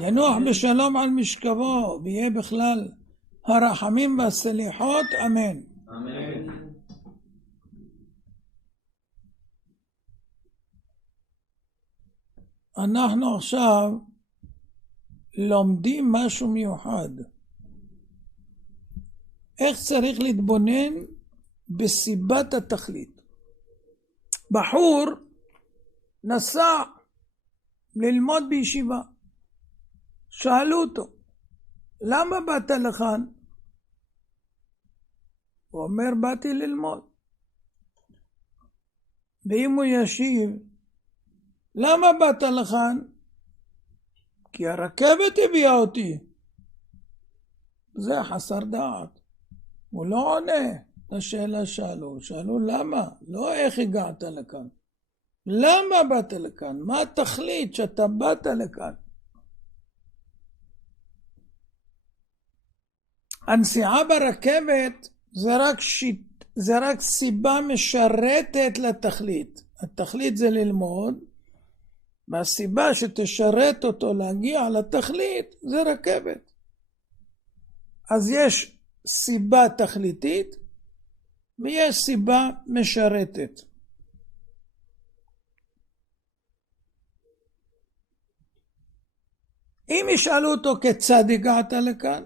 ינוח בשלום על משכבו, ויהיה בכלל הרחמים והסליחות, אמן. אמן. אנחנו עכשיו לומדים משהו מיוחד. איך צריך להתבונן בסיבת התכלית. בחור נסע ללמוד בישיבה. שאלו אותו, למה באת לכאן? הוא אומר, באתי ללמוד. ואם הוא ישיב, למה באת לכאן? כי הרכבת הביאה אותי. זה חסר דעת. הוא לא עונה לשאלה שאלו. שאלו למה? לא איך הגעת לכאן. למה באת לכאן? מה התכלית שאתה באת לכאן? הנסיעה ברכבת זה רק סיבה משרתת לתכלית. התכלית זה ללמוד, והסיבה שתשרת אותו להגיע לתכלית זה רכבת. אז יש סיבה תכליתית ויש סיבה משרתת. אם ישאלו אותו כיצד הגעת לכאן,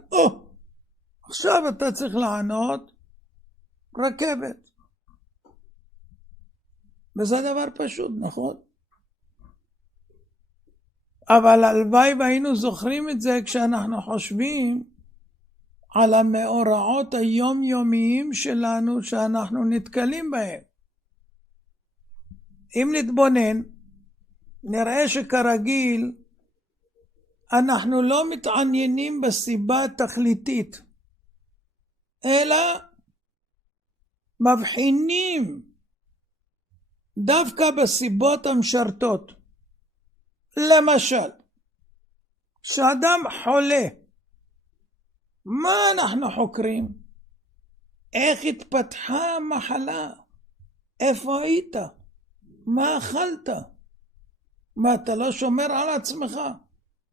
עכשיו אתה צריך לענות רכבת. וזה דבר פשוט, נכון? אבל הלוואי והיינו זוכרים את זה כשאנחנו חושבים על המאורעות היומיומיים שלנו שאנחנו נתקלים בהם. אם נתבונן, נראה שכרגיל אנחנו לא מתעניינים בסיבה התכליתית, אלא מבחינים דווקא בסיבות המשרתות. למשל, כשאדם חולה, מה אנחנו חוקרים? איך התפתחה המחלה? איפה היית? מה אכלת? מה, אתה לא שומר על עצמך?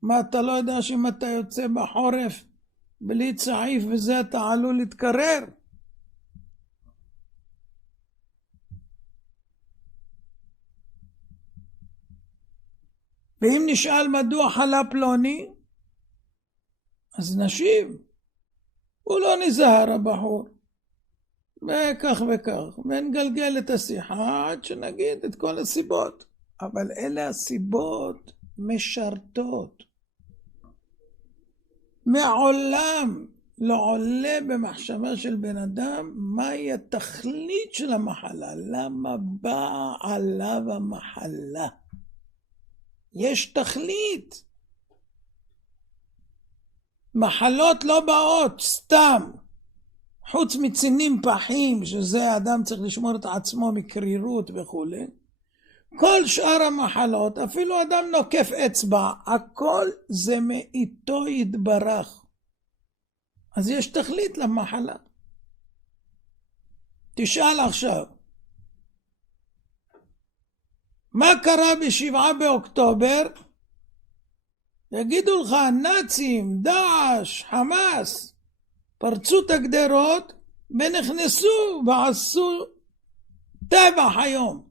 מה, אתה לא יודע שאם אתה יוצא בחורף בלי צעיף וזה אתה עלול להתקרר? ואם נשאל מדוע חלה פלוני, אז נשיב, הוא לא נזהר הבחור, וכך וכך, ונגלגל את השיחה עד שנגיד את כל הסיבות. אבל אלה הסיבות משרתות. מעולם לא עולה במחשבה של בן אדם מהי התכלית של המחלה, למה באה עליו המחלה. יש תכלית. מחלות לא באות סתם, חוץ מצינים פחים, שזה האדם צריך לשמור את עצמו מקרירות וכו'. כל שאר המחלות, אפילו אדם נוקף אצבע, הכל זה מאיתו יתברך. אז יש תכלית למחלה. תשאל עכשיו, מה קרה ב7 באוקטובר? יגידו לך, נאצים, דאעש, חמאס, פרצו את הגדרות ונכנסו ועשו טבח היום.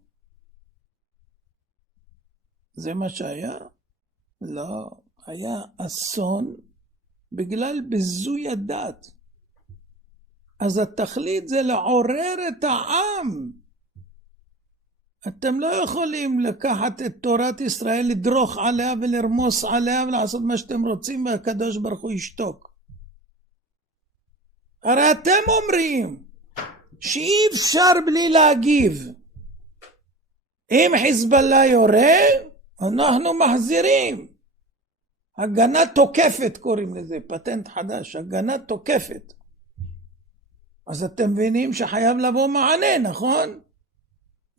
זה מה שהיה? לא, היה אסון בגלל ביזוי הדת. אז התכלית זה לעורר את העם. אתם לא יכולים לקחת את תורת ישראל, לדרוך עליה ולרמוס עליה ולעשות מה שאתם רוצים והקדוש ברוך הוא ישתוק. הרי אתם אומרים שאי אפשר בלי להגיב. אם חיזבאללה יורה, אנחנו מחזירים. הגנה תוקפת קוראים לזה, פטנט חדש, הגנה תוקפת. אז אתם מבינים שחייב לבוא מענה, נכון?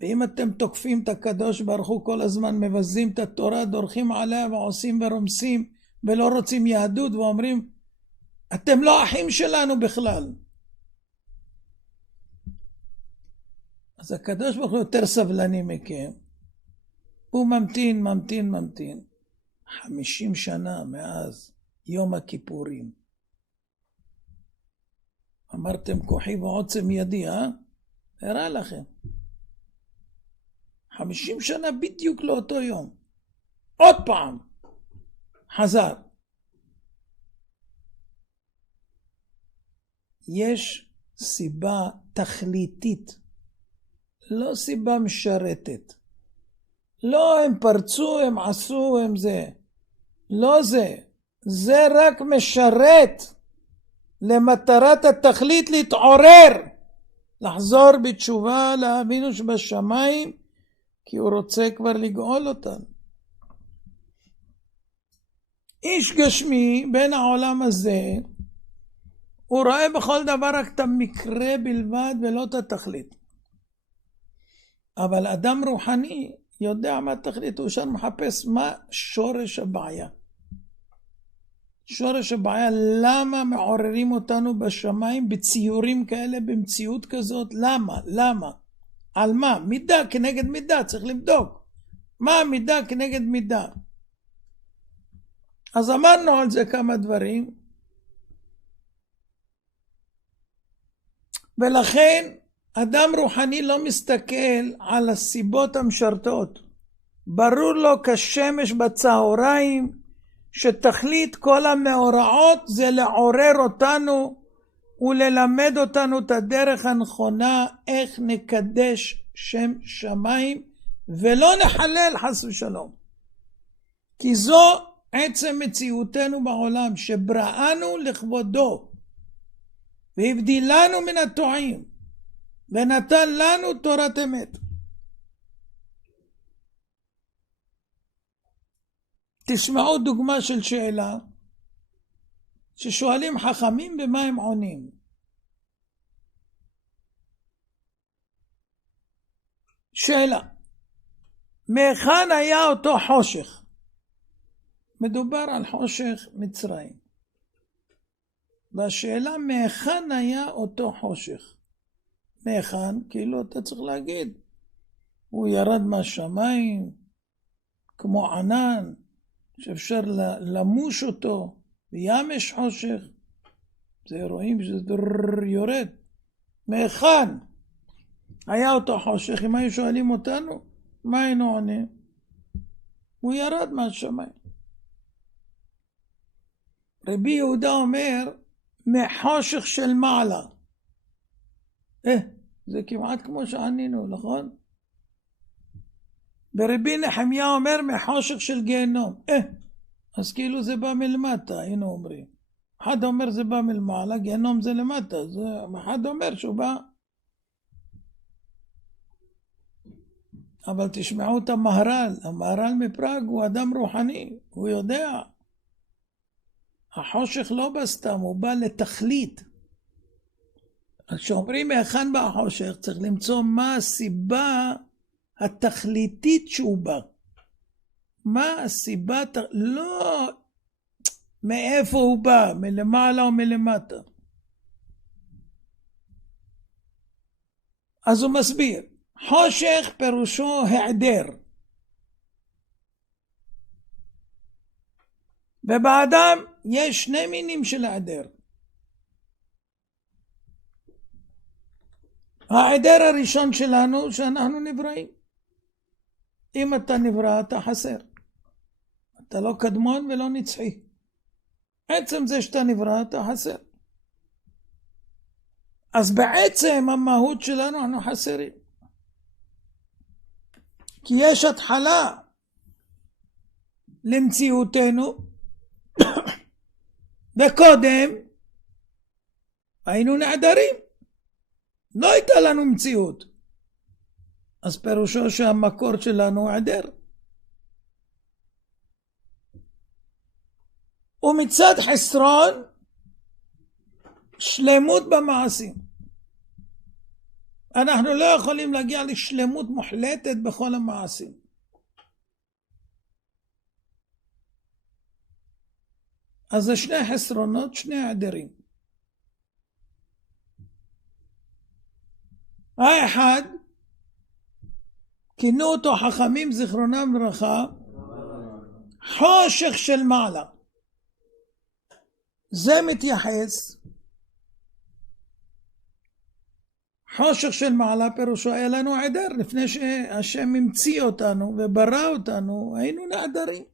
ואם אתם תוקפים את הקדוש ברוך הוא כל הזמן, מבזים את התורה, דורכים עליה ועושים ורומסים ולא רוצים יהדות ואומרים, אתם לא אחים שלנו בכלל. אז הקדוש ברוך הוא יותר סבלני מכם. הוא ממתין. 50 שנה מאז יום הכיפורים. אמרתם כוחי ועוצם ידי, הראה לכם. 50 שנה בדיוק לאותו יום. עוד פעם. חזר. יש סיבה תכליתית. לא סיבה משרתת. לא הם פרצו, הם עשו, הם זה. לא זה. זה רק משרת למטרת התכלית להתעורר. לחזור בתשובה לאבינו שבשמיים, כי הוא רוצה כבר לגאול אותנו. איש גשמי בין העולם הזה, הוא רואה בכל דבר רק את המקרה בלבד ולא את התכלית. אבל אדם רוחני יודע מה התכלית, הוא שם מחפש מה שורש הבעיה. שורש הבעיה, למה מעוררים אותנו בשמיים בציורים כאלה, במציאות כזאת? למה? על מה? מידה כנגד מידה, צריך לבדוק. מה מידה כנגד מידה? אז אמרנו על זה כמה דברים. ולכן אדם רוחני לא מסתכל על הסיבות המשרתות. ברור לו כשמש בצהריים שתכלית כל המאורעות זה לעורר אותנו וללמד אותנו את הדרך הנכונה איך נקדש שם שמיים ולא נחלל חס ושלום. כי זו עצם מציאותנו בעולם, שבראנו לכבודו והבדילנו מן הטועים ונתן לנו תורת אמת. תשמעו דוגמה של שאלה ששואלים חכמים במה הם עונים. שאלה, מהיכן היה אותו חושך? מדובר על חושך מצרים. והשאלה מהיכן היה אותו חושך? מהיכן? כאילו אתה צריך להגיד, הוא ירד מהשמיים כמו ענן, שאפשר למוש אותו, בים יש חושך, זה רואים שזה יורד. מהיכן היה אותו חושך? אם היו שואלים אותנו, מה היינו עונים? הוא ירד מהשמיים. רבי יהודה אומר, מחושך של מעלה. זה כמעט כמו שענינו, נכון? ורבי נחמיה אומר מחושך של גיהנום. אז כאילו זה בא מלמטה, היינו אומרים. אחד אומר זה בא מלמעלה, גיהנום זה למטה. אחד אומר שהוא בא. אבל תשמעו את המהר"ל. המהר"ל מפראג הוא אדם רוחני. הוא יודע. החושך לא בא סתם, הוא בא לתכלית. אז כשאומרים מהיכן בא החושך, צריך למצוא מה הסיבה התכליתית שהוא בא. מה הסיבה? לא מאיפה הוא בא, מלמעלה או מלמטה. אז הוא מסביר, חושך פירושו העדר. ובאדם יש שני מינים של העדר. העדר הראשון שלנו שאנחנו נבראים. אם אתה נברא אתה חסר. אתה לא קדמון ולא נצחי. עצם זה שאתה נברא אתה חסר. אז בעצם המהות שלנו אנחנו חסרים. כי יש התחלה למציאותנו וקודם היינו נעדרים. לא הייתה לנו מציאות. אז פירושו שהמקור שלנו עדר. ומצד חסרון, שלמות במעשים. אנחנו לא יכולים להגיע לשלמות מוחלטת בכל המעשים. אז זה שני חסרונות, שני עדרים. האחד, כינו אותו חכמים זיכרונם לברכה, חושך של מעלה. זה מתייחס, חושך של מעלה פירושו היה לנו עדר, לפני שהשם המציא אותנו וברא אותנו, היינו נעדרים.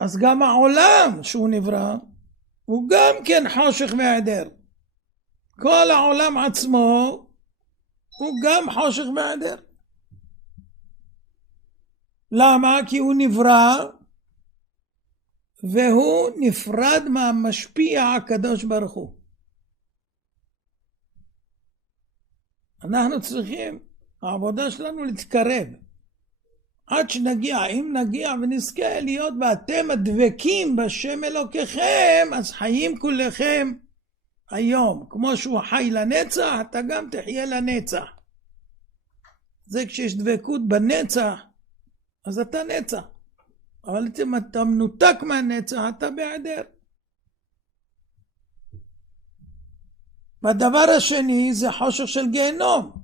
אז גם העולם שהוא נברא, הוא גם כן חושך ועדר. כל העולם עצמו, הוא גם חושך ועדר. למה? כי הוא נברא, והוא נפרד מהמשפיע הקדוש ברוך הוא. אנחנו צריכים, העבודה שלנו להתקרב. עד שנגיע, אם נגיע ונזכה להיות ואתם הדבקים בשם אלוקיכם, אז חיים כולכם היום. כמו שהוא חי לנצח, אתה גם תחיה לנצח. זה כשיש דבקות בנצח, אז אתה נצח. אבל אם אתה מנותק מהנצח, אתה בהיעדר. והדבר השני זה חושך של גיהנום.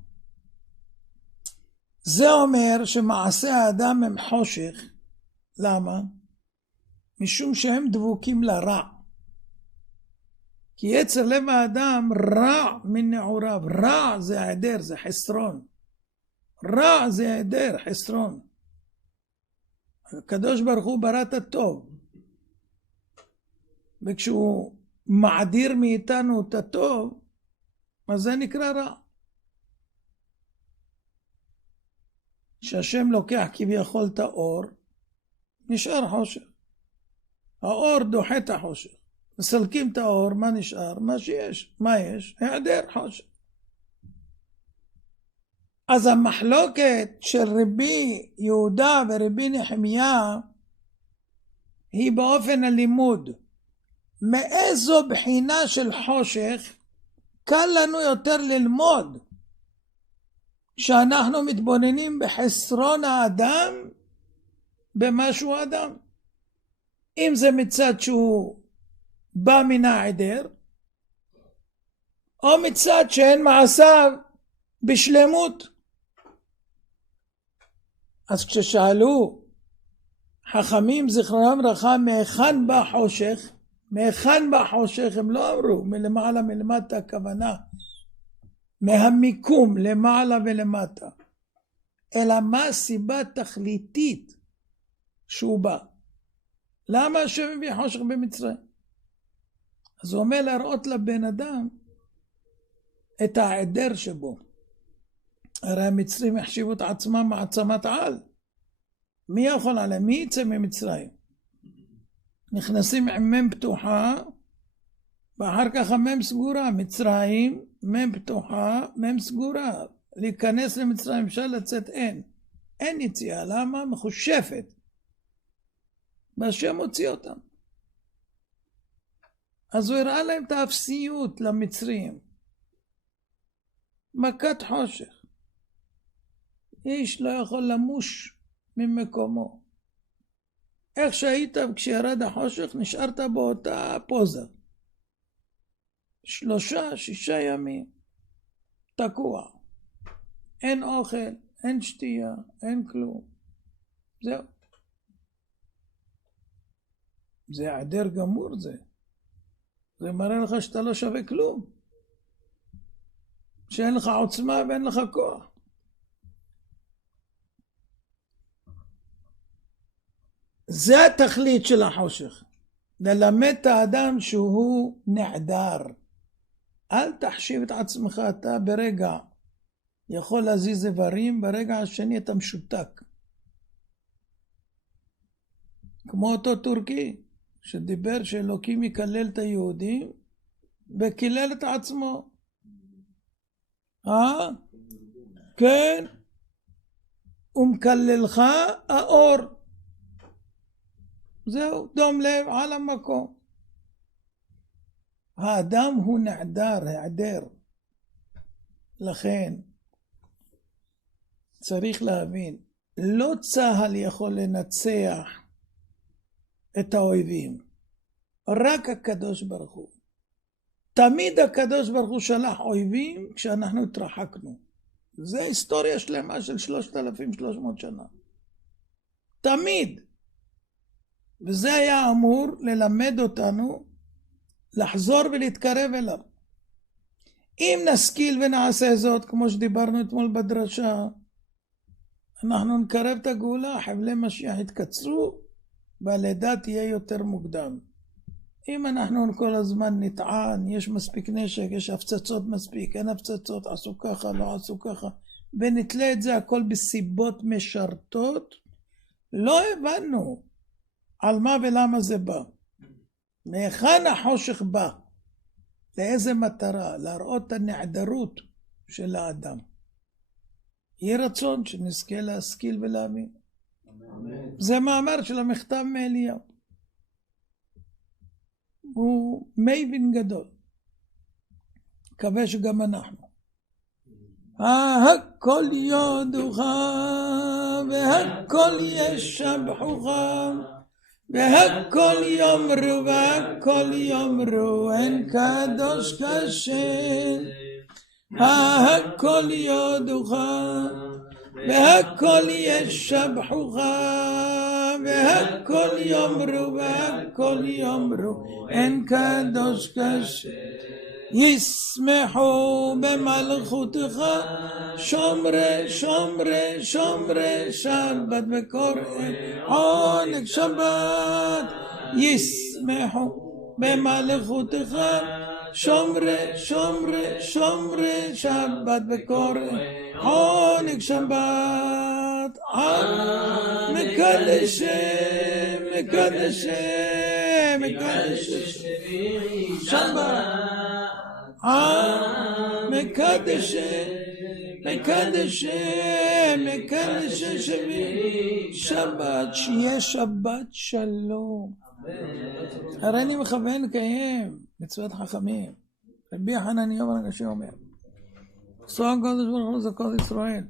זה אומר שמעשי האדם הם חושך. למה? משום שהם דבוקים לרע. כי יצר לב האדם רע מנעוריו. רע זה היעדר, זה חסרון. רע זה היעדר, חסרון. הקדוש ברוך הוא ברא את הטוב. וכשהוא מעדיר מאיתנו את הטוב, אז זה נקרא רע. שהשם לוקח כביכול את האור, נשאר חושך. האור דוחה את החושך. מסלקים את האור, מה נשאר? מה שיש. מה יש? היעדר חושך. אז המחלוקת של רבי יהודה ורבי נחמיה היא באופן הלימוד. מאיזו בחינה של חושך קל לנו יותר ללמוד כשאנחנו מתבוננים בחסרון האדם במשהו האדם. אם זה מצד שהוא בא מן העדר, או מצד שאין מעשיו בשלמות. אז כששאלו חכמים זיכרונם לברכה מהיכן בא חושך, מהיכן בא חושך, הם לא אמרו מלמעלה מלמטה, הכוונה מהמיקום למעלה ולמטה, אלא מה הסיבה תכליתית שהוא בא. למה השם מביא חושך במצרים? אז הוא אומר להראות לבן אדם את העדר שבו. הרי המצרים החשיבו את עצמם מעצמת על. מי יכול עליהם? מי יצא ממצרים? נכנסים עם מם פתוחה, ואחר כך המם סגורה. מצרים, מם פתוחה, מם סגורה. להיכנס למצרים אפשר לצאת אין. אין יציאה. למה? מחושפת. והשם הוציא אותם. אז הוא הראה להם את האפסיות למצרים. מכת חושך. איש לא יכול למוש ממקומו. איך שהיית כשירד החושך נשארת באותה פוזה. 3-6 ימים. תקוע. אין אוכל, אין שתייה, אין כלום. זהו. זה העדר גמור זה. זה מראה לך שאתה לא שווה כלום. שאין לך עוצמה ואין לך כוח. זה התכלית של החושך. ללמד את האדם שהוא נעדר. אל תחשיב את עצמך, אתה ברגע יכול להזיז איברים, ברגע השני אתה משותק. כמו אותו טורקי שדיבר שאלוקים יקלל את היהודים וקילל את עצמו. כן, ומקללך האור. זהו, דום לב על המקום. האדם הוא נעדר, העדר. לכן צריך להבין, לא צהל יכול לנצח את האויבים, רק הקדוש ברוך הוא. תמיד הקדוש ברוך הוא שלח אויבים כשאנחנו התרחקנו. זה היסטוריה שלמה של 3,300 שנה. תמיד. וזה היה אמור ללמד אותנו לחזור ולהתקרב אליו. אם נשכיל ונעשה זאת, כמו שדיברנו אתמול בדרשה, אנחנו נקרב את הגאולה, חבלי משיח יתקצרו, והלידה תהיה יותר מוקדם. אם אנחנו כל הזמן נטען, יש מספיק נשק, יש הפצצות מספיק, אין הפצצות, עשו ככה, לא עשו ככה, ונתלה את זה הכל בסיבות משרתות, לא הבנו על מה ולמה זה בא. מהיכן החושך בא? לאיזה מטרה? להראות את הנעדרות של האדם. יהיה רצון שנזכה להשכיל ולהאמין. זה מאמר של המכתב מאליהו. הוא מייבין גדול. מקווה שגם אנחנו. הכל יודוך והכל ישבחוך והכל יאמרו והכל יאמרו אין קדוש כשם. הכל יודוך והכל ישבחוך והכל יאמרו והכל יאמרו אין קדוש כשם. ישמחו במלכותך שומרי שומרי שומרי שבת וקוראי עונג שבת. ישמחו במלכותך שומרי שומרי שומרי שבת וקוראי עונג שבת. מקדש מקדש מקדש שבת. מקדש מקדש מקדש שבת. שיהיה שבת שלום. הרי אני מכוון לקיים מצוות חכמים. רבי חנניה בן עקשיא אומר, עשו הקדוש ברוך הוא זכות ישראל.